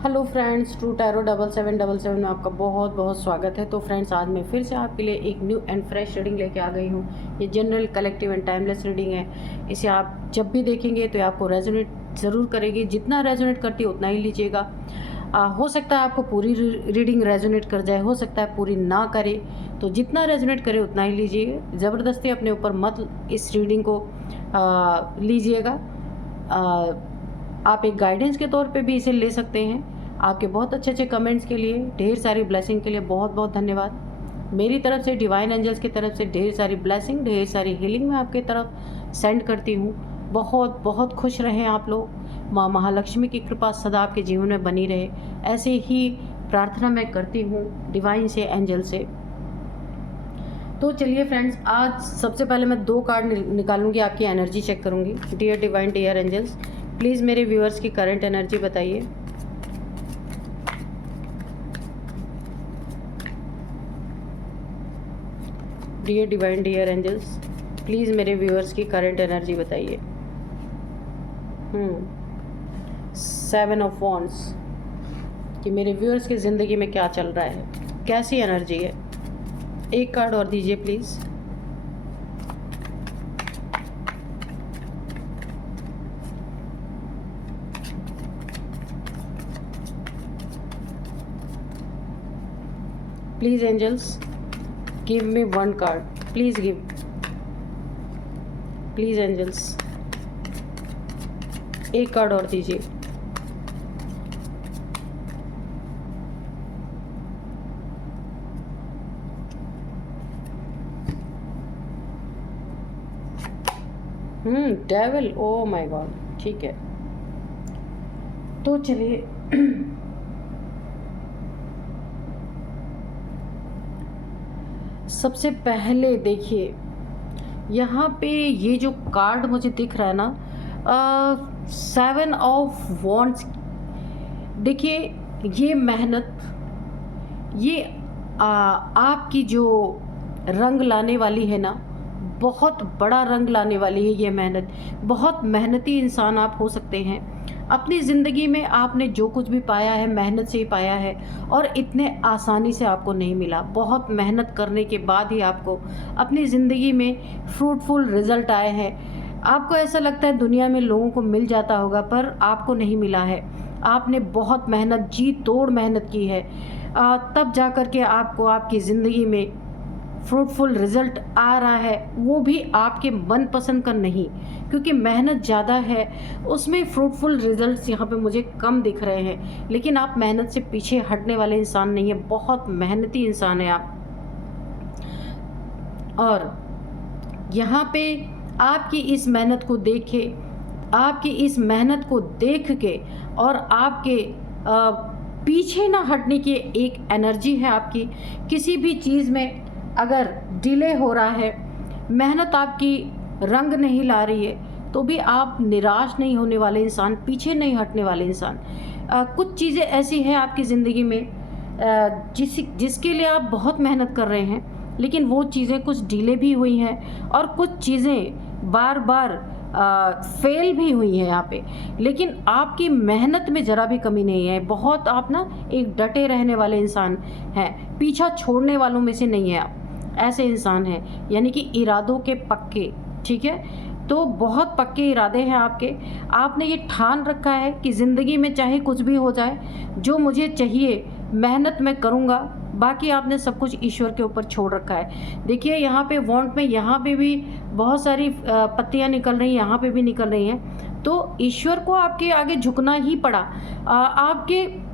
Hello friends, true tarot 7777 में आपका बहुत बहुत स्वागत है। तो फ्रेंड्स, आज मैं फिर से आपके लिए एक न्यू एंड फ्रेश रीडिंग लेके आ गई हूँ। ये general, collective and timeless reading है। इसे आप जब भी देखेंगे तो आपको रेजोनेट ज़रूर करेगी। जितना रेजोनेट करती है उतना ही लीजिएगा। हो सकता है आपको पूरी रीडिंग रेजोनेट कर जाए, हो सकता है पूरी ना करे, तो जितना रेजोनेट करे उतना ही लीजिए। ज़बरदस्ती अपने ऊपर मत इस रीडिंग को लीजिएगा। आप एक गाइडेंस के तौर पे भी इसे ले सकते हैं। आपके बहुत अच्छे अच्छे कमेंट्स के लिए, ढेर सारी ब्लेसिंग के लिए बहुत बहुत धन्यवाद। मेरी तरफ से, डिवाइन एंजल्स की तरफ से ढेर सारी ब्लेसिंग, ढेर सारी हीलिंग मैं आपकी तरफ सेंड करती हूँ। बहुत बहुत खुश रहें आप लोग। माँ महालक्ष्मी की कृपा सदा आपके जीवन में बनी रहे, ऐसे ही प्रार्थना मैं करती हूँ डिवाइन से, एंजल से। तो चलिए फ्रेंड्स, आज सबसे पहले मैं 2 कार्ड निकालूंगी, आपकी एनर्जी चेक करूंगी। Dear divine, dear angels, please मेरे व्यूअर्स की करंट एनर्जी बताइए। Dear divine, dear angels, please मेरे व्यूअर्स की करंट एनर्जी बताइए। 7 ऑफ वॉन्ड्स, कि मेरे व्यूअर्स की ज़िंदगी में क्या चल रहा है, कैसी एनर्जी है। एक कार्ड और दीजिए please. Please angels, give me 1 card, please give, please angels, एक कार्ड और दीजिए। डेविल, ओ माय गॉड, ठीक है। तो चलिए सबसे पहले देखिए, यहाँ पे ये जो कार्ड मुझे दिख रहा है ना, 7 ऑफ वॉन्ड्स, देखिए ये मेहनत, ये आपकी जो रंग लाने वाली है ना, बहुत बड़ा रंग लाने वाली है ये मेहनत। बहुत मेहनती इंसान आप हो सकते हैं। अपनी ज़िंदगी में आपने जो कुछ भी पाया है मेहनत से ही पाया है, और इतने आसानी से आपको नहीं मिला। बहुत मेहनत करने के बाद ही आपको अपनी ज़िंदगी में फ्रूटफुल रिज़ल्ट आए हैं। आपको ऐसा लगता है दुनिया में लोगों को मिल जाता होगा, पर आपको नहीं मिला है। आपने बहुत मेहनत, जी तोड़ मेहनत की है, तब जा कर के आपको आपकी ज़िंदगी में फ्रूटफुल रिज़ल्ट आ रहा है। वो भी आपके मनपसंद का नहीं, क्योंकि मेहनत ज़्यादा है, उसमें फ्रूटफुल रिज़ल्ट्स यहाँ पे मुझे कम दिख रहे हैं। लेकिन आप मेहनत से पीछे हटने वाले इंसान नहीं है, बहुत मेहनती इंसान है आप। और यहाँ पे आपकी इस मेहनत को देखे, आपकी इस मेहनत को देख के, और आपके पीछे ना हटने की एक एनर्जी है आपकी। किसी भी चीज़ में अगर डिले हो रहा है, मेहनत आपकी रंग नहीं ला रही है, तो भी आप निराश नहीं होने वाले इंसान, पीछे नहीं हटने वाले इंसान। कुछ चीज़ें ऐसी हैं आपकी ज़िंदगी में जिसके लिए आप बहुत मेहनत कर रहे हैं, लेकिन वो चीज़ें कुछ डिले भी हुई हैं, और कुछ चीज़ें बार बार फेल भी हुई हैं यहाँ पे। लेकिन आपकी मेहनत में ज़रा भी कमी नहीं है। बहुत आप ना एक डटे रहने वाले इंसान हैं, पीछा छोड़ने वालों में से नहीं है आप। ऐसे इंसान हैं, यानी कि इरादों के पक्के, ठीक है। तो बहुत पक्के इरादे हैं आपके। आपने ये ठान रखा है कि ज़िंदगी में चाहे कुछ भी हो जाए, जो मुझे चाहिए मेहनत मैं करूँगा, बाकी आपने सब कुछ ईश्वर के ऊपर छोड़ रखा है। देखिए यहाँ पे वॉन्ट में, यहाँ पे भी बहुत सारी पत्तियाँ निकल रही हैं, यहाँ पे भी निकल रही हैं। तो ईश्वर को आपके आगे झुकना ही पड़ा। आपके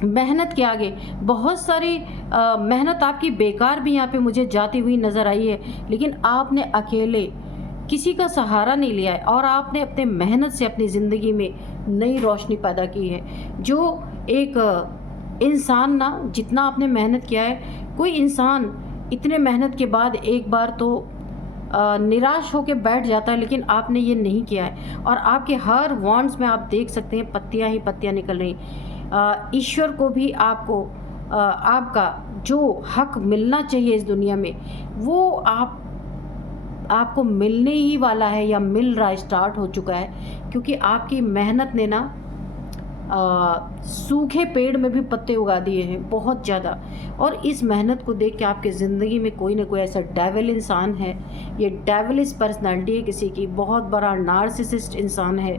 मेहनत के आगे बहुत सारी मेहनत आपकी बेकार भी यहाँ पे मुझे जाती हुई नज़र आई है। लेकिन आपने अकेले किसी का सहारा नहीं लिया है, और आपने अपने मेहनत से अपनी ज़िंदगी में नई रोशनी पैदा की है। जो एक इंसान ना, जितना आपने मेहनत किया है, कोई इंसान इतने मेहनत के बाद एक बार तो निराश होकर बैठ जाता है, लेकिन आपने ये नहीं किया है। और आपके हर वॉन्ड्स में आप देख सकते हैं पत्तियां ही पत्तियां निकल रही। ईश्वर को भी आपको आपका जो हक मिलना चाहिए इस दुनिया में, वो आपको मिलने ही वाला है, या मिल रहा है, स्टार्ट हो चुका है। क्योंकि आपकी मेहनत ने ना सूखे पेड़ में भी पत्ते उगा दिए हैं बहुत ज़्यादा। और इस मेहनत को देख के आपकी ज़िंदगी में कोई ना कोई ऐसा डेविल इंसान है, ये डेविलिश पर्सनालिटी है किसी की, बहुत बड़ा नार्सिसिस्ट इंसान है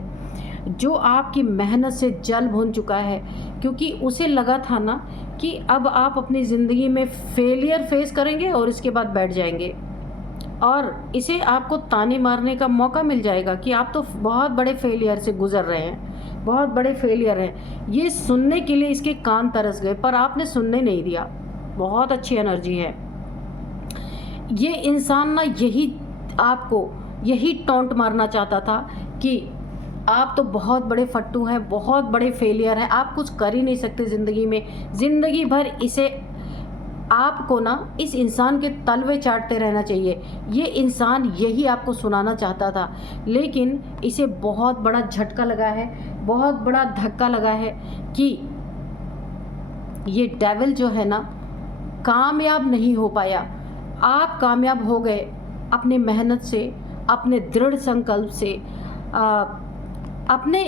जो आपकी मेहनत से जल भून चुका है, क्योंकि उसे लगा था ना कि अब आप अपनी ज़िंदगी में फेलियर फेस करेंगे और इसके बाद बैठ जाएंगे, और इसे आपको ताने मारने का मौका मिल जाएगा कि आप तो बहुत बड़े फेलियर से गुजर रहे हैं, बहुत बड़े फेलियर हैं। ये सुनने के लिए इसके कान तरस गए, पर आपने सुनने नहीं दिया। बहुत अच्छी एनर्जी है। ये इंसान ना आपको यही टॉन्ट मारना चाहता था कि आप तो बहुत बड़े फट्टू हैं, बहुत बड़े फेलियर हैं, आप कुछ कर ही नहीं सकते ज़िंदगी में। ज़िंदगी भर इसे आपको ना इस इंसान के तलवे चाटते रहना चाहिए। ये इंसान यही आपको सुनाना चाहता था, लेकिन इसे बहुत बड़ा झटका लगा है, बहुत बड़ा धक्का लगा है कि ये डेविल जो है ना कामयाब नहीं हो पाया। आप कामयाब हो गए अपने मेहनत से, अपने दृढ़ संकल्प से, आपने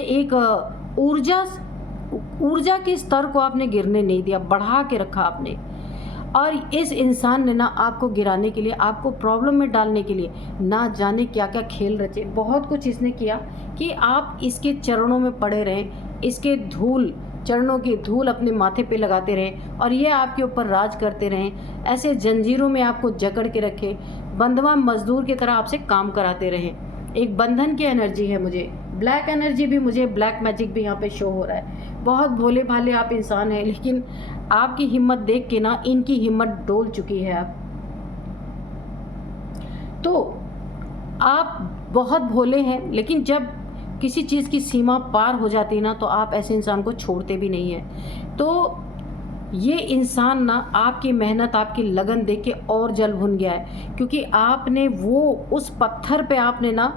एक ऊर्जा के स्तर को आपने गिरने नहीं दिया, बढ़ा के रखा आपने। और इस इंसान ने ना आपको गिराने के लिए, आपको प्रॉब्लम में डालने के लिए ना जाने क्या क्या खेल रचे। बहुत कुछ इसने किया कि आप इसके चरणों में पड़े रहें, इसके चरणों की धूल अपने माथे पे लगाते रहें और ये आपके ऊपर राज करते रहें। ऐसे जंजीरों में आपको जकड़ के रखे, बंधवा मजदूर की तरह आपसे काम कराते रहें। एक बंधन की एनर्जी है मुझे, ब्लैक एनर्जी भी, मुझे ब्लैक मैजिक भी यहाँ पे शो हो रहा है। बहुत भोले भाले आप इंसान हैं, लेकिन आपकी हिम्मत देख के ना इनकी हिम्मत डोल चुकी है। तो आप बहुत भोले हैं, लेकिन जब किसी चीज़ की सीमा पार हो जाती है ना, तो आप ऐसे इंसान को छोड़ते भी नहीं हैं। तो ये इंसान ना आपकी मेहनत, आपकी लगन देख के और जल भुन गया है, क्योंकि आपने उस पत्थर पे आपने ना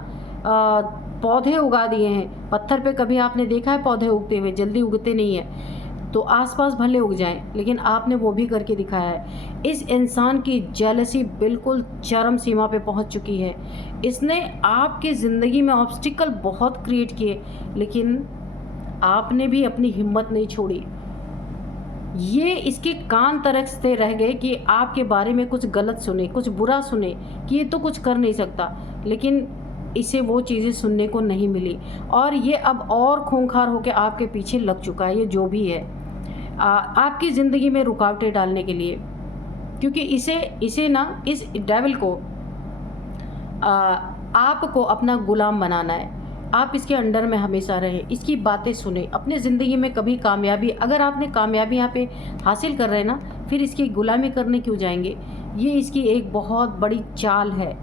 पौधे उगा दिए हैं। पत्थर पे कभी आपने देखा है पौधे उगते हुए? जल्दी उगते नहीं हैं, तो आसपास भले उग जाएं, लेकिन आपने वो भी करके दिखाया है। इस इंसान की जेलसी बिल्कुल चरम सीमा पे पहुंच चुकी है। इसने आपके ज़िंदगी में ऑब्स्टिकल बहुत क्रिएट किए, लेकिन आपने भी अपनी हिम्मत नहीं छोड़ी। ये इसके कान तरसते रह गए कि आपके बारे में कुछ गलत सुने, कुछ बुरा सुने कि ये तो कुछ कर नहीं सकता, लेकिन इसे वो चीज़ें सुनने को नहीं मिली। और ये अब और खूंखार होकर आपके पीछे लग चुका है, ये जो भी है, आपकी ज़िंदगी में रुकावटें डालने के लिए। क्योंकि इसे ना इस डेविल को आपको अपना गुलाम बनाना है। आप इसके अंडर में हमेशा रहें, इसकी बातें सुने, अपने ज़िंदगी में कभी कामयाबी, अगर आपने कामयाबी यहाँ पे हासिल कर रहे हैं ना, फिर इसकी गुलामी करने क्यों जाएंगे? ये इसकी एक बहुत बड़ी चाल है।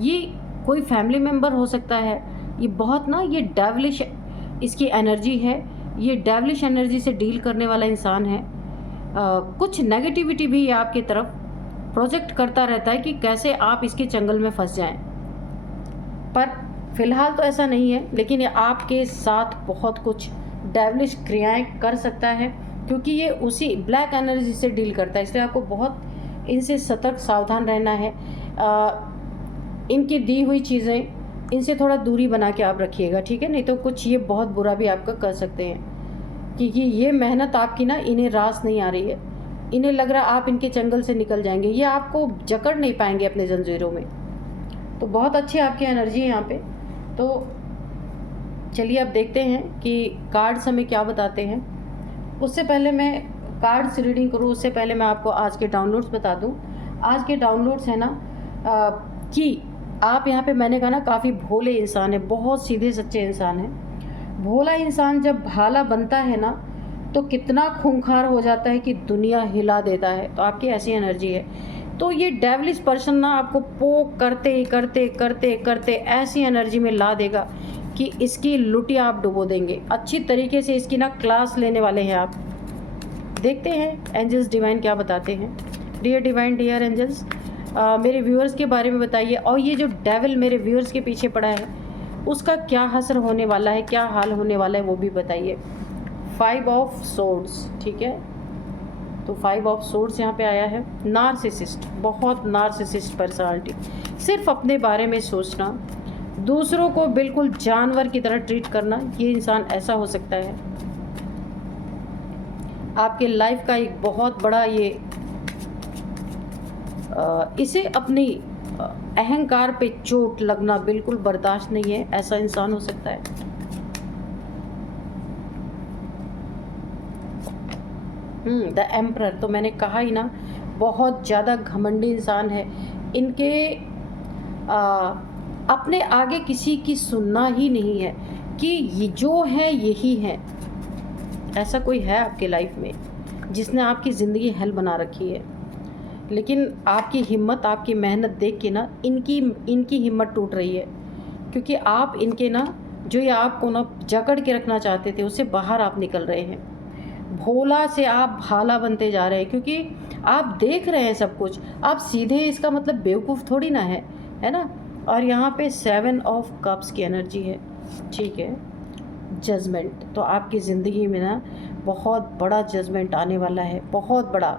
ये कोई फैमिली मेम्बर हो सकता है, ये बहुत ना, ये डेविलिश इसकी एनर्जी है, ये डेविलिश एनर्जी से डील करने वाला इंसान है। कुछ नेगेटिविटी भी आपकी तरफ प्रोजेक्ट करता रहता है कि कैसे आप इसके चंगल में फंस जाएं, पर फिलहाल तो ऐसा नहीं है। लेकिन ये आपके साथ बहुत कुछ डेविलिश क्रियाएं कर सकता है, क्योंकि ये उसी ब्लैक एनर्जी से डील करता है। इसलिए आपको बहुत इनसे सतर्क सावधान रहना है। इनकी दी हुई चीज़ें, इनसे थोड़ा दूरी बना के आप रखिएगा, ठीक है? नहीं तो कुछ ये बहुत बुरा भी आपका कर सकते हैं, क्योंकि ये मेहनत आपकी ना इन्हें रास नहीं आ रही है। इन्हें लग रहा है आप इनके चंगल से निकल जाएंगे, ये आपको जकड़ नहीं पाएंगे अपने जंजीरों में। तो बहुत अच्छी आपकी एनर्जी है यहाँ पे। तो चलिए अब देखते हैं कि कार्ड्स हमें क्या बताते हैं। उससे पहले मैं कार्ड्स रीडिंग करूँ, उससे पहले मैं आपको आज के डाउनलोड्स बता दूँ। आज के डाउनलोड्स है ना कि आप यहाँ पे, मैंने कहा ना, काफ़ी भोले इंसान है, बहुत सीधे सच्चे इंसान है। भोला इंसान जब भाला बनता है ना, तो कितना खूंखार हो जाता है कि दुनिया हिला देता है। तो आपकी ऐसी एनर्जी है। तो ये डेविलिश पर्सन ना आपको पोक करते करते करते करते ऐसी एनर्जी में ला देगा कि इसकी लुटिया आप डुबो देंगे। अच्छी तरीके से इसकी ना क्लास लेने वाले हैं आप। देखते हैं एंजल्स डिवाइन क्या बताते हैं। डियर डिवाइन, डियर एंजल्स, मेरे व्यूअर्स के बारे में बताइए। और ये जो डेविल मेरे व्यूअर्स के पीछे पड़ा है, उसका क्या हसर होने वाला है, क्या हाल होने वाला है, वो भी बताइए। 5 ऑफ सोर्ड्स, ठीक है? तो 5 ऑफ सोर्ड्स यहाँ पे आया है। नार्सिसिस्ट, बहुत नार्सिसिस्ट पर्सनालिटी, सिर्फ अपने बारे में सोचना, दूसरों को बिल्कुल जानवर की तरह ट्रीट करना, ये इंसान ऐसा हो सकता है। आपके लाइफ का एक बहुत बड़ा ये इसे अपनी अहंकार पे चोट लगना बिल्कुल बर्दाश्त नहीं है, ऐसा इंसान हो सकता है। द एम्परर, तो मैंने कहा ही ना, बहुत ज़्यादा घमंडी इंसान है। इनके अपने आगे किसी की सुनना ही नहीं है कि ये जो है यही है। ऐसा कोई है आपके लाइफ में जिसने आपकी ज़िंदगी हेल बना रखी है, लेकिन आपकी हिम्मत, आपकी मेहनत देख के ना इनकी हिम्मत टूट रही है, क्योंकि आप इनके ना जो ये आपको ना जकड़ के रखना चाहते थे उससे बाहर आप निकल रहे हैं। भोला से आप भाला बनते जा रहे हैं, क्योंकि आप देख रहे हैं सब कुछ। आप सीधे, इसका मतलब बेवकूफ़ थोड़ी ना है ना। और यहाँ पे 7 ऑफ कप्स की एनर्जी है, ठीक है। जजमेंट, तो आपकी ज़िंदगी में ना बहुत बड़ा जजमेंट आने वाला है, बहुत बड़ा,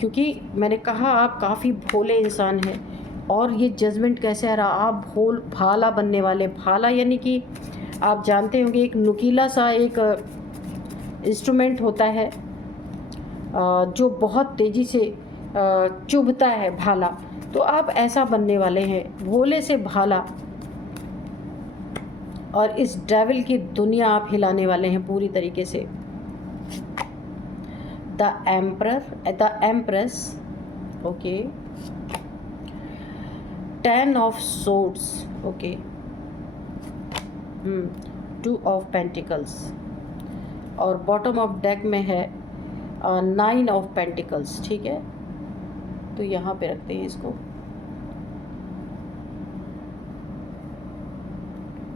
क्योंकि मैंने कहा आप काफ़ी भोले इंसान हैं। और ये जजमेंट कैसे आ रहा, आप भाला बनने वाले। भाला यानी कि आप जानते होंगे, एक नुकीला सा एक इंस्ट्रूमेंट होता है जो बहुत तेज़ी से चुभता है, भाला। तो आप ऐसा बनने वाले हैं, भोले से भाला, और इस डेविल की दुनिया आप हिलाने वाले हैं पूरी तरीके से। The emperor, the empress, okay. 10 of swords, okay. 2 of pentacles, और बॉटम ऑफ डेक में है 9 ऑफ पेंटिकल्स, ठीक है। तो यहाँ पे रखते हैं इसको।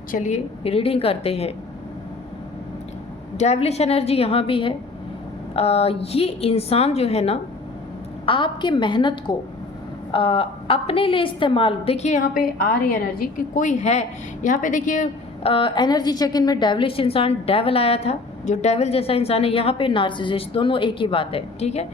चलिए रीडिंग करते हैं। डेविलिश एनर्जी यहाँ भी है। ये इंसान जो है ना, आपके मेहनत को अपने लिए इस्तेमाल, देखिए यहाँ पे आ रही एनर्जी कि कोई है यहाँ पे। देखिए एनर्जी चेक इन में डेविलिश इंसान, डेविल आया था, जो डेविल जैसा इंसान है। यहाँ पे नार्सिसिस्ट, दोनों एक ही बात है, ठीक है।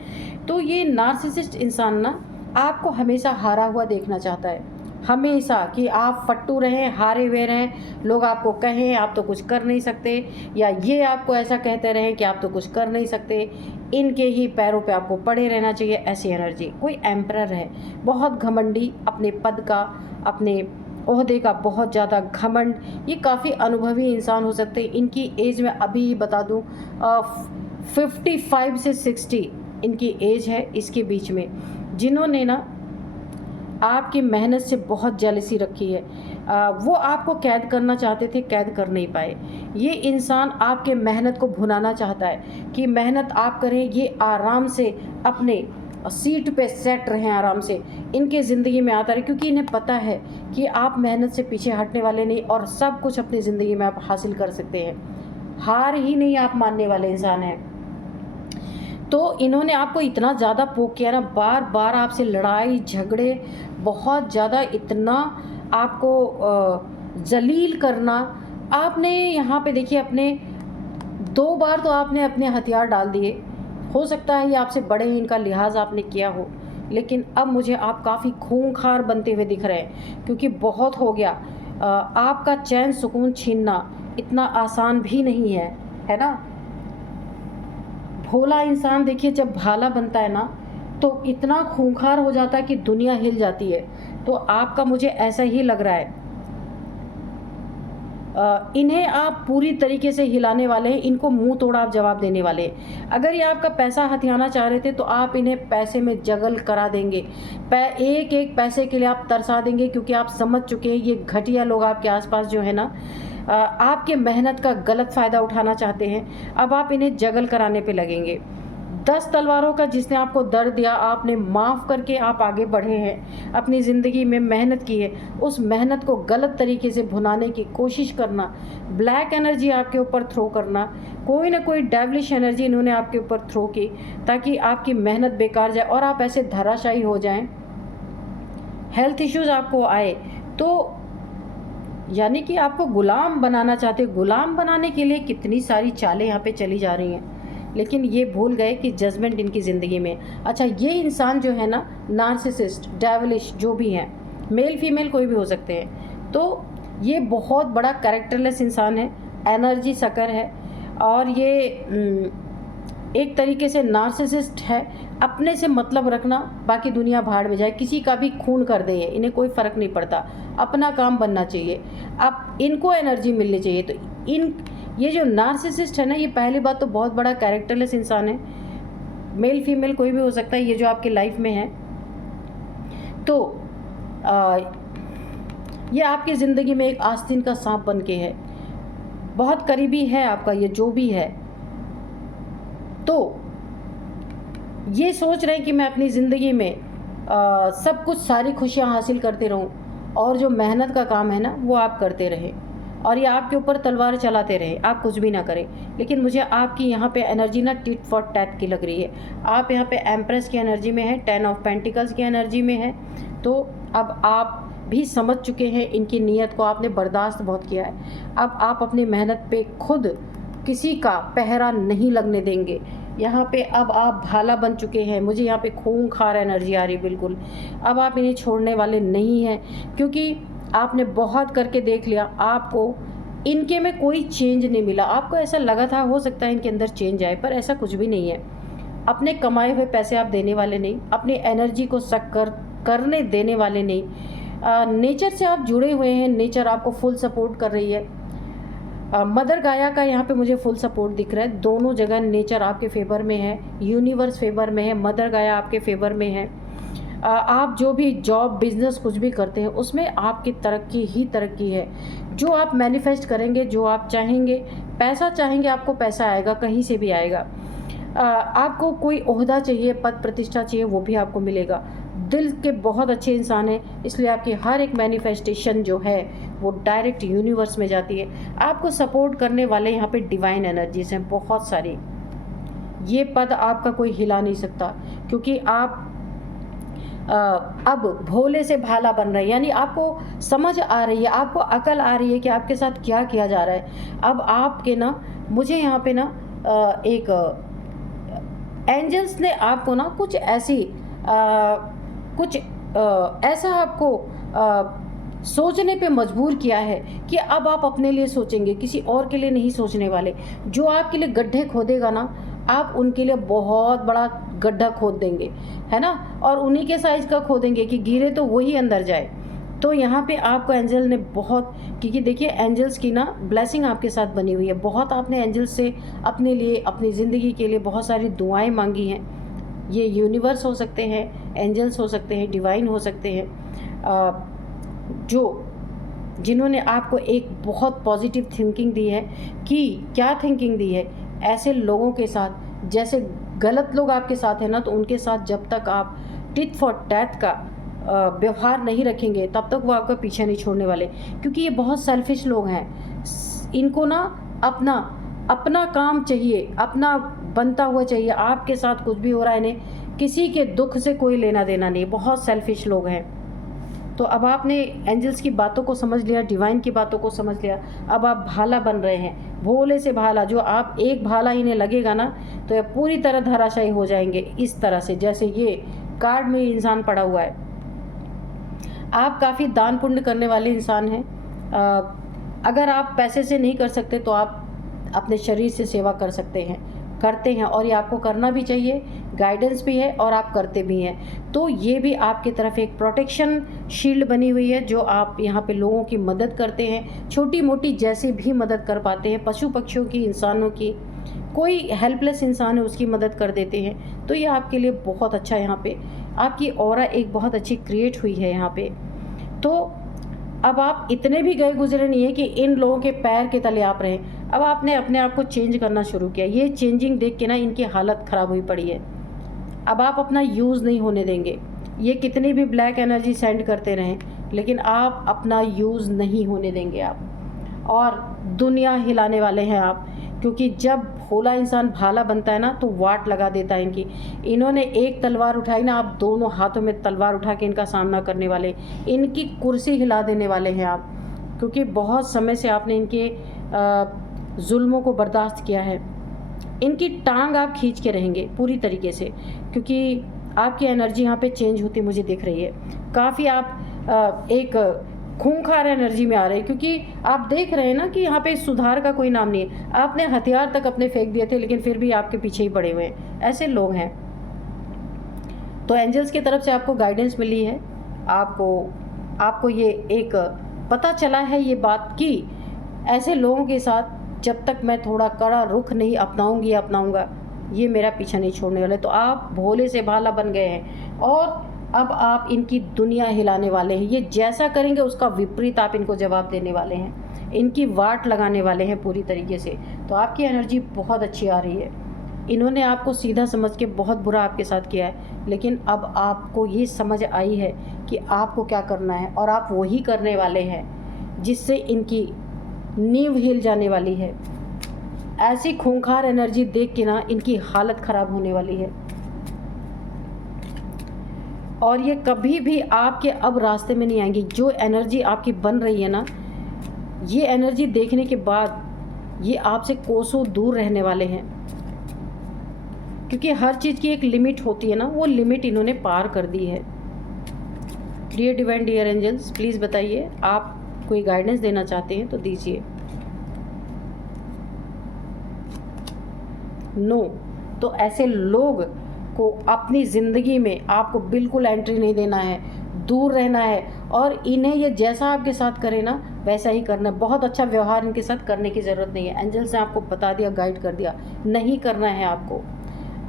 तो ये नार्सिसिस्ट इंसान ना आपको हमेशा हारा हुआ देखना चाहता है, हमेशा, कि आप फट्टू रहें, हारे हुए रहें, लोग आपको कहें आप तो कुछ कर नहीं सकते, या ये आपको ऐसा कहते रहें कि आप तो कुछ कर नहीं सकते, इनके ही पैरों पे आपको पड़े रहना चाहिए, ऐसी एनर्जी। कोई एम्परर है, बहुत घमंडी, अपने पद का, अपने ओहदे का बहुत ज़्यादा घमंड। ये काफ़ी अनुभवी इंसान हो सकते हैं। इनकी एज में अभी बता दूँ 55 से 60 इनकी एज है, इसके बीच में, जिन्होंने ना आपकी मेहनत से बहुत जेलसी रखी है। वो आपको कैद करना चाहते थे, कैद कर नहीं पाए। ये इंसान आपके मेहनत को भुनाना चाहता है कि मेहनत आप करें, ये आराम से अपने सीट पे सेट रहें, आराम से इनके ज़िंदगी में आता रहे, क्योंकि इन्हें पता है कि आप मेहनत से पीछे हटने वाले नहीं, और सब कुछ अपनी ज़िंदगी में आप हासिल कर सकते हैं। हार ही नहीं आप मानने वाले इंसान हैं। तो इन्होंने आपको इतना ज़्यादा पोक किया ना, बार बार आपसे लड़ाई झगड़े, बहुत ज़्यादा, इतना आपको जलील करना। आपने यहाँ पे देखिए अपने 2 बार तो आपने अपने हथियार डाल दिए। हो सकता है ये आपसे बड़े हैं, इनका लिहाज आपने किया हो, लेकिन अब मुझे आप काफ़ी खूंखार बनते हुए दिख रहे हैं, क्योंकि बहुत हो गया। आपका चैन सुकून छीनना इतना आसान भी नहीं है ना। भोला इंसान देखिए जब भाला बनता है ना, तो इतना खूंखार हो जाता है कि दुनिया हिल जाती है। तो आपका मुझे ऐसा ही लग रहा है। इन्हें आप पूरी तरीके से हिलाने वाले हैं, इनको मुंह तोड़ा आप जवाब देने वाले हैं। अगर ये आपका पैसा हथियाना चाह रहे थे तो आप इन्हें पैसे में जगल करा देंगे, एक एक पैसे के लिए आप तरसा देंगे, क्योंकि आप समझ चुके हैं ये घटिया लोग आपके आसपास जो है ना, आपके मेहनत का गलत फ़ायदा उठाना चाहते हैं। अब आप इन्हें जगल कराने पे लगेंगे। 10 तलवारों का जिसने आपको दर्द दिया, आपने माफ़ करके आप आगे बढ़े हैं, अपनी ज़िंदगी में मेहनत की है, उस मेहनत को गलत तरीके से भुनाने की कोशिश करना, ब्लैक एनर्जी आपके ऊपर थ्रो करना, कोई ना कोई डेविलिश एनर्जी इन्होंने आपके ऊपर थ्रो की, ताकि आपकी मेहनत बेकार जाए और आप ऐसे धराशायी हो जाएं, हेल्थ इश्यूज़ आपको आए। तो यानी कि आपको गुलाम बनाना चाहते। गुलाम बनाने के लिए कितनी सारी चालें यहाँ पे चली जा रही हैं, लेकिन ये भूल गए कि जजमेंट इनकी ज़िंदगी में। अच्छा, ये इंसान जो है ना, नार्सिसिस्ट, डेविलिश जो भी हैं, मेल फीमेल कोई भी हो सकते हैं, तो ये बहुत बड़ा कैरेक्टरलेस इंसान है, एनर्जी सकर है, और ये एक तरीके से नार्सिसिस्ट है। अपने से मतलब रखना, बाकी दुनिया भाड़ में जाए, किसी का भी खून कर दे, इन्हें कोई फ़र्क नहीं पड़ता, अपना काम बनना चाहिए, अब इनको एनर्जी मिलनी चाहिए। तो ये जो नार्सिसिस्ट है ना, ये पहली बात तो बहुत बड़ा कैरेक्टरलेस इंसान है, मेल फीमेल कोई भी हो सकता है, ये जो आपकी लाइफ में है। तो ये आपकी ज़िंदगी में एक आस्तीन का सांप बन के है, बहुत करीबी है आपका, ये जो भी है। तो ये सोच रहे हैं कि मैं अपनी ज़िंदगी में सब कुछ, सारी खुशियाँ हासिल करते रहूं, और जो मेहनत का काम है ना वो आप करते रहें, और ये आपके ऊपर तलवार चलाते रहे, आप कुछ भी ना करें। लेकिन मुझे आपकी यहाँ पे एनर्जी ना टिट फॉर टैट की लग रही है। आप यहाँ पे एम्प्रेस की एनर्जी में है, 10 ऑफ पेंटिकल्स की एनर्जी में है। तो अब आप भी समझ चुके हैं इनकी नीयत को, आपने बर्दाश्त बहुत किया है। अब आप अपनी मेहनत पे खुद किसी का पहरा नहीं लगने देंगे। यहाँ पे अब आप भाला बन चुके हैं, मुझे यहाँ पे खूंखार एनर्जी आ रही बिल्कुल। अब आप इन्हें छोड़ने वाले नहीं हैं, क्योंकि आपने बहुत करके देख लिया, आपको इनके में कोई चेंज नहीं मिला। आपको ऐसा लगा था हो सकता है इनके अंदर चेंज आए, पर ऐसा कुछ भी नहीं है। अपने कमाए हुए पैसे आप देने वाले नहीं, अपनी एनर्जी को सक करने देने वाले नहीं। नेचर से आप जुड़े हुए हैं, नेचर आपको फुल सपोर्ट कर रही है। मदर गाया का यहाँ पे मुझे फुल सपोर्ट दिख रहा है, दोनों जगह नेचर आपके फेवर में है, यूनिवर्स फेवर में है, मदर गाया आपके फेवर में है। आप जो भी जॉब बिजनेस कुछ भी करते हैं उसमें आपकी तरक्की ही तरक्की है। जो आप मैनिफेस्ट करेंगे, जो आप चाहेंगे, पैसा चाहेंगे, आपको पैसा आएगा, कहीं से भी आएगा। आपको कोई ओहदा चाहिए, पद प्रतिष्ठा चाहिए, वो भी आपको मिलेगा। दिल के बहुत अच्छे इंसान हैं, इसलिए आपकी हर एक मैनिफेस्टेशन जो है वो डायरेक्ट यूनिवर्स में जाती है। आपको सपोर्ट करने वाले यहाँ पे डिवाइन एनर्जीज हैं बहुत सारी। ये पद आपका कोई हिला नहीं सकता, क्योंकि आप अब भोले से भाला बन रहे हैं, यानी आपको समझ आ रही है, आपको अकल आ रही है कि आपके साथ क्या किया जा रहा है। अब आपके ना, मुझे यहाँ पे ना एक एंजल्स ने आपको ना कुछ ऐसी ऐसा आपको सोचने पे मजबूर किया है कि अब आप अपने लिए सोचेंगे, किसी और के लिए नहीं सोचने वाले। जो आपके लिए गड्ढे खोदेगा ना, आप उनके लिए बहुत बड़ा गड्ढा खोद देंगे, है ना, और उन्हीं के साइज का खोदेंगे कि गिरे तो वही अंदर जाए। तो यहाँ पे आपको एंजल ने बहुत, क्योंकि देखिए एंजल्स की ना ब्लेसिंग आपके साथ बनी हुई है, बहुत आपने एंजल्स से अपने लिए, अपनी ज़िंदगी के लिए बहुत सारी दुआएं मांगी हैं। ये यूनिवर्स हो सकते हैं, एंजल्स हो सकते हैं, डिवाइन हो सकते हैं, जिन्होंने आपको एक बहुत पॉजिटिव थिंकिंग दी है। कि क्या थिंकिंग दी है? ऐसे लोगों के साथ, जैसे गलत लोग आपके साथ हैं ना, तो उनके साथ जब तक आप टिट फॉर टैट का व्यवहार नहीं रखेंगे, तब तक वो आपका पीछे नहीं छोड़ने वाले, क्योंकि ये बहुत सेल्फिश लोग हैं। इनको ना अपना काम चाहिए, अपना बनता हुआ चाहिए। आपके साथ कुछ भी हो रहा है, इन्हें किसी के दुख से कोई लेना देना नहीं, बहुत सेल्फिश लोग हैं। तो अब आपने एंजल्स की बातों को समझ लिया, डिवाइन की बातों को समझ लिया, अब आप भाला बन रहे हैं, भोले से भाला। जो आप एक भाला इन्हें लगेगा ना, तो ये पूरी तरह धराशायी हो जाएंगे, इस तरह से जैसे ये कार्ड में इंसान पड़ा हुआ है। आप काफ़ी दान पुण्य करने वाले इंसान हैं। अगर आप पैसे से नहीं कर सकते तो आप अपने शरीर से सेवा कर सकते हैं, करते हैं, और ये आपको करना भी चाहिए। गाइडेंस भी है और आप करते भी हैं। तो ये भी आपकी तरफ एक प्रोटेक्शन शील्ड बनी हुई है, जो आप यहाँ पे लोगों की मदद करते हैं, छोटी मोटी जैसे भी मदद कर पाते हैं, पशु पक्षियों की, इंसानों की, कोई हेल्पलेस इंसान है उसकी मदद कर देते हैं। तो ये आपके लिए बहुत अच्छा, यहाँ पे आपकी ऑरा एक बहुत अच्छी क्रिएट हुई है यहाँ पे। तो अब आप इतने भी गए गुजरे नहीं है कि इन लोगों के पैर के तले आप रहें। अब आपने अपने आप को चेंज करना शुरू किया। ये चेंजिंग देख के ना इनकी हालत ख़राब हुई पड़ी है। अब आप अपना यूज़ नहीं होने देंगे। ये कितनी भी ब्लैक एनर्जी सेंड करते रहें, लेकिन आप अपना यूज़ नहीं होने देंगे आप, और दुनिया हिलाने वाले हैं आप। क्योंकि जब भोला इंसान भाला बनता है ना, तो वाट लगा देता है इनकी। इन्होंने एक तलवार उठाई ना, आप दोनों हाथों में तलवार उठा के इनका सामना करने वाले, इनकी कुर्सी हिला देने वाले हैं आप। क्योंकि बहुत समय से आपने इनके जुल्मों को बर्दाश्त किया है। इनकी टांग आप खींच के रहेंगे पूरी तरीके से, क्योंकि आपकी एनर्जी यहाँ पे चेंज होती मुझे दिख रही है। काफ़ी आप एक खूंखार एनर्जी में आ रहे हैं, क्योंकि आप देख रहे हैं ना कि यहाँ पे सुधार का कोई नाम नहीं है। आपने हथियार तक अपने फेंक दिए थे, लेकिन फिर भी आपके पीछे ही पड़े हुए हैं, ऐसे लोग हैं। तो एंजल्स की तरफ से आपको गाइडेंस मिली है, आपको ये एक पता चला है ये बात कि ऐसे लोगों के साथ जब तक मैं थोड़ा कड़ा रुख नहीं अपनाऊंगा, ये मेरा पीछा नहीं छोड़ने वाले। तो आप भोले से भाला बन गए हैं और अब आप इनकी दुनिया हिलाने वाले हैं। ये जैसा करेंगे उसका विपरीत आप इनको जवाब देने वाले हैं, इनकी वाट लगाने वाले हैं पूरी तरीके से। तो आपकी एनर्जी बहुत अच्छी आ रही है। इन्होंने आपको सीधा समझ के बहुत बुरा आपके साथ किया है, लेकिन अब आपको ये समझ आई है कि आपको क्या करना है, और आप वही करने वाले हैं जिससे इनकी नींव हिल जाने वाली है। ऐसी खूंखार एनर्जी देख के ना इनकी हालत ख़राब होने वाली है, और ये कभी भी आपके अब रास्ते में नहीं आएंगी। जो एनर्जी आपकी बन रही है ना, ये एनर्जी देखने के बाद ये आपसे कोसों दूर रहने वाले हैं, क्योंकि हर चीज़ की एक लिमिट होती है ना, वो लिमिट इन्होंने पार कर दी है। Dear divine dear angels, please बताइए, आप कोई गाइडेंस देना चाहते हैं तो दीजिए। नो, तो ऐसे लोग को अपनी ज़िंदगी में आपको बिल्कुल एंट्री नहीं देना है, दूर रहना है, और इन्हें ये जैसा आपके साथ करे ना वैसा ही करना है। बहुत अच्छा व्यवहार इनके साथ करने की ज़रूरत नहीं है। एंजल्स ने आपको बता दिया, गाइड कर दिया, नहीं करना है आपको।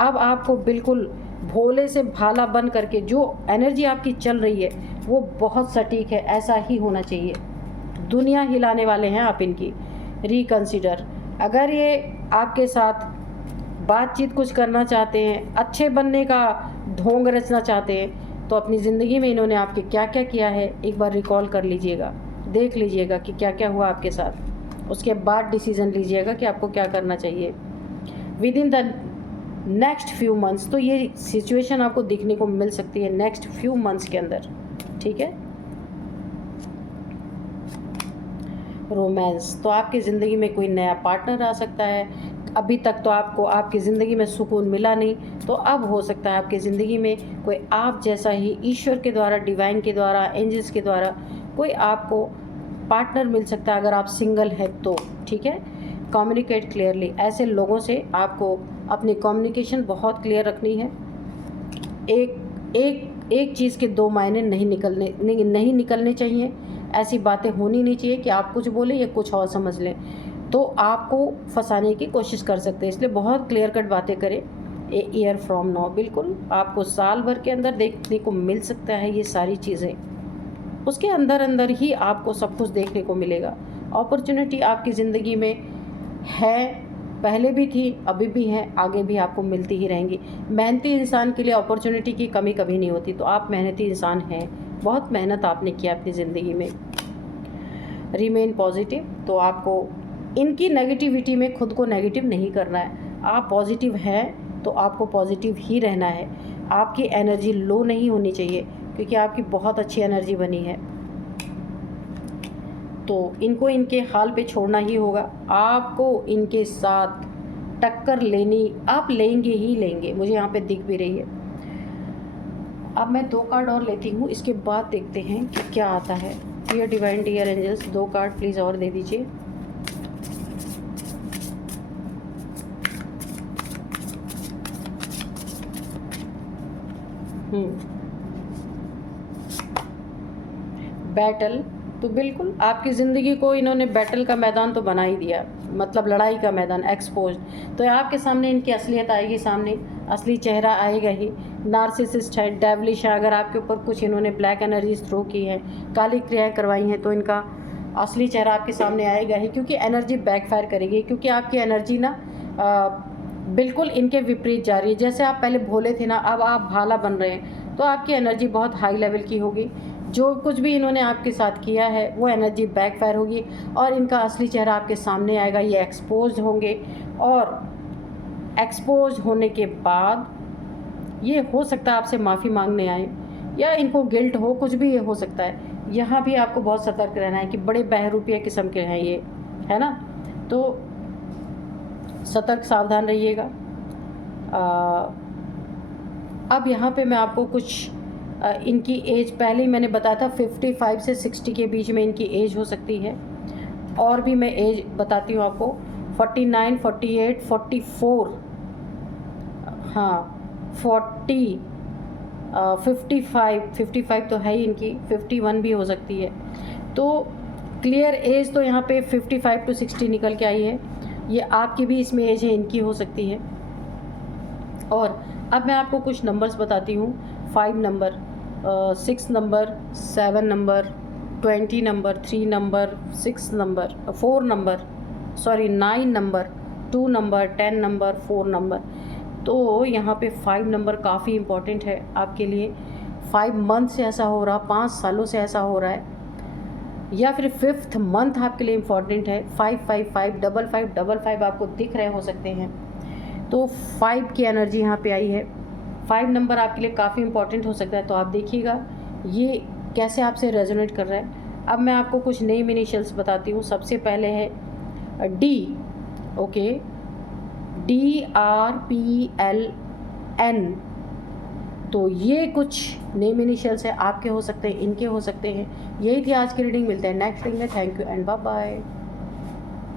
अब आपको बिल्कुल भोले से भाला बन करके जो एनर्जी आपकी चल रही है वो बहुत सटीक है, ऐसा ही होना चाहिए। दुनिया हिलाने वाले हैं आप इनकी। रिकंसिडर, अगर ये आपके साथ बातचीत कुछ करना चाहते हैं, अच्छे बनने का ढोंग रचना चाहते हैं, तो अपनी ज़िंदगी में इन्होंने आपके क्या क्या किया है एक बार रिकॉल कर लीजिएगा, देख लीजिएगा कि क्या क्या हुआ आपके साथ। उसके बाद डिसीज़न लीजिएगा कि आपको क्या करना चाहिए with in the next few months. तो ये सिचुएशन आपको दिखने को मिल सकती है नेक्स्ट फ्यू मंथ्स के अंदर, ठीक है। रोमांस, तो आपकी ज़िंदगी में कोई नया पार्टनर आ सकता है। अभी तक तो आपको आपकी ज़िंदगी में सुकून मिला नहीं, तो अब हो सकता है आपकी ज़िंदगी में कोई आप जैसा ही ईश्वर के द्वारा, डिवाइन के द्वारा, एंजल्स के द्वारा कोई आपको पार्टनर मिल सकता है, अगर आप सिंगल है तो, ठीक है। कम्युनिकेट क्लियरली, ऐसे लोगों से आपको अपनी कम्युनिकेशन बहुत क्लियर रखनी है। एक चीज़ के दो मायने नहीं निकलने चाहिए। ऐसी बातें होनी नहीं चाहिए कि आप कुछ बोले या कुछ और समझ लें, तो आपको फंसाने की कोशिश कर सकते हैं। इसलिए बहुत क्लियर कट बातें करें। ए ईयर फ्रॉम नाउ, बिल्कुल आपको साल भर के अंदर देखने को मिल सकता है ये सारी चीज़ें। उसके अंदर अंदर ही आपको सब कुछ देखने को मिलेगा। अपॉर्चुनिटी आपकी ज़िंदगी में है, पहले भी थी, अभी भी है, आगे भी आपको मिलती ही रहेंगी। मेहनती इंसान के लिए अपॉर्चुनिटी की कमी कभी नहीं होती। तो आप मेहनती इंसान हैं, बहुत मेहनत आपने किया अपनी ज़िंदगी में। रिमेन पॉजिटिव, तो आपको इनकी नेगेटिविटी में खुद को नेगेटिव नहीं करना है। आप पॉजिटिव हैं तो आपको पॉजिटिव ही रहना है। आपकी एनर्जी लो नहीं होनी चाहिए, क्योंकि आपकी बहुत अच्छी एनर्जी बनी है। तो इनको इनके हाल पे छोड़ना ही होगा। आपको इनके साथ टक्कर लेनी, आप लेंगे ही लेंगे, मुझे यहाँ पे दिख भी रही है। अब मैं 2 कार्ड और लेती हूँ, इसके बाद देखते हैं कि क्या आता है। Dear divine dear angels, 2 card please और दे दीजिए। बैटल, तो बिल्कुल आपकी ज़िंदगी को इन्होंने बैटल का मैदान तो बना ही दिया, मतलब लड़ाई का मैदान, एक्सपोज। तो आपके सामने इनकी असलियत आएगी, सामने असली चेहरा आएगा ही। नार्सिसिस्ट है, डेवलिश है, अगर आपके ऊपर कुछ इन्होंने ब्लैक एनर्जीज थ्रो की है, काली क्रियाएं करवाई हैं, तो इनका असली चेहरा आपके सामने आएगा ही, क्योंकि एनर्जी बैकफायर करेगी। क्योंकि आपकी एनर्जी ना बिल्कुल इनके विपरीत जा रही है। जैसे आप पहले भोले थे ना, अब आप भाला बन रहे हैं, तो आपकी एनर्जी बहुत हाई लेवल की होगी। जो कुछ भी इन्होंने आपके साथ किया है वो एनर्जी बैकफायर होगी, और इनका असली चेहरा आपके सामने आएगा। ये एक्सपोज होंगे, और एक्सपोज होने के बाद ये हो सकता है आपसे माफ़ी मांगने आए, या इनको गिल्ट हो, कुछ भी ये हो सकता है। यहाँ भी आपको बहुत सतर्क रहना है कि बड़े बहरूपिया किस्म के हैं ये, है ना। तो सतर्क सावधान रहिएगा। अब यहाँ पे मैं आपको कुछ इनकी एज पहले ही मैंने बताया था 55 से 60 के बीच में इनकी एज हो सकती है। और भी मैं एज बताती हूँ आपको, 49, 48, 44, हाँ 40, 55 तो है ही इनकी, 51 भी हो सकती है। तो क्लियर एज तो यहाँ पे 55 to 60 निकल के आई है। ये आपकी भी इसमें एज है, इनकी हो सकती है। और अब मैं आपको कुछ नंबर्स बताती हूँ। 5 number, 6 number, 7 number, 20 number, 3 number, 6 number, 4 number, 9 number, 2 number, 10 number, 4 number. तो यहाँ पे 5 नंबर काफ़ी इम्पॉर्टेंट है आपके लिए। 5 मंथ से ऐसा हो रहा, 5 सालों से ऐसा हो रहा है, या फिर 5th मंथ आपके लिए इम्पॉर्टेंट है। 5, 5, 5, 5, 5, 5, 5 आपको दिख रहे हो सकते हैं। तो 5 की एनर्जी यहाँ पे आई है। 5 नंबर आपके लिए काफ़ी इम्पॉर्टेंट हो सकता है। तो आप देखिएगा ये कैसे आपसे रेजोनेट कर रहा है। अब मैं आपको कुछ नेम इनिशियल्स बताती हूँ। सबसे पहले है D, ओके, DRPLN। तो ये कुछ नेम इनिशियल्स है, आपके हो सकते हैं, इनके हो सकते हैं। यही थी आज की रीडिंग। मिलते हैं नेक्स्ट रीडिंग में। Thank you and bye bye.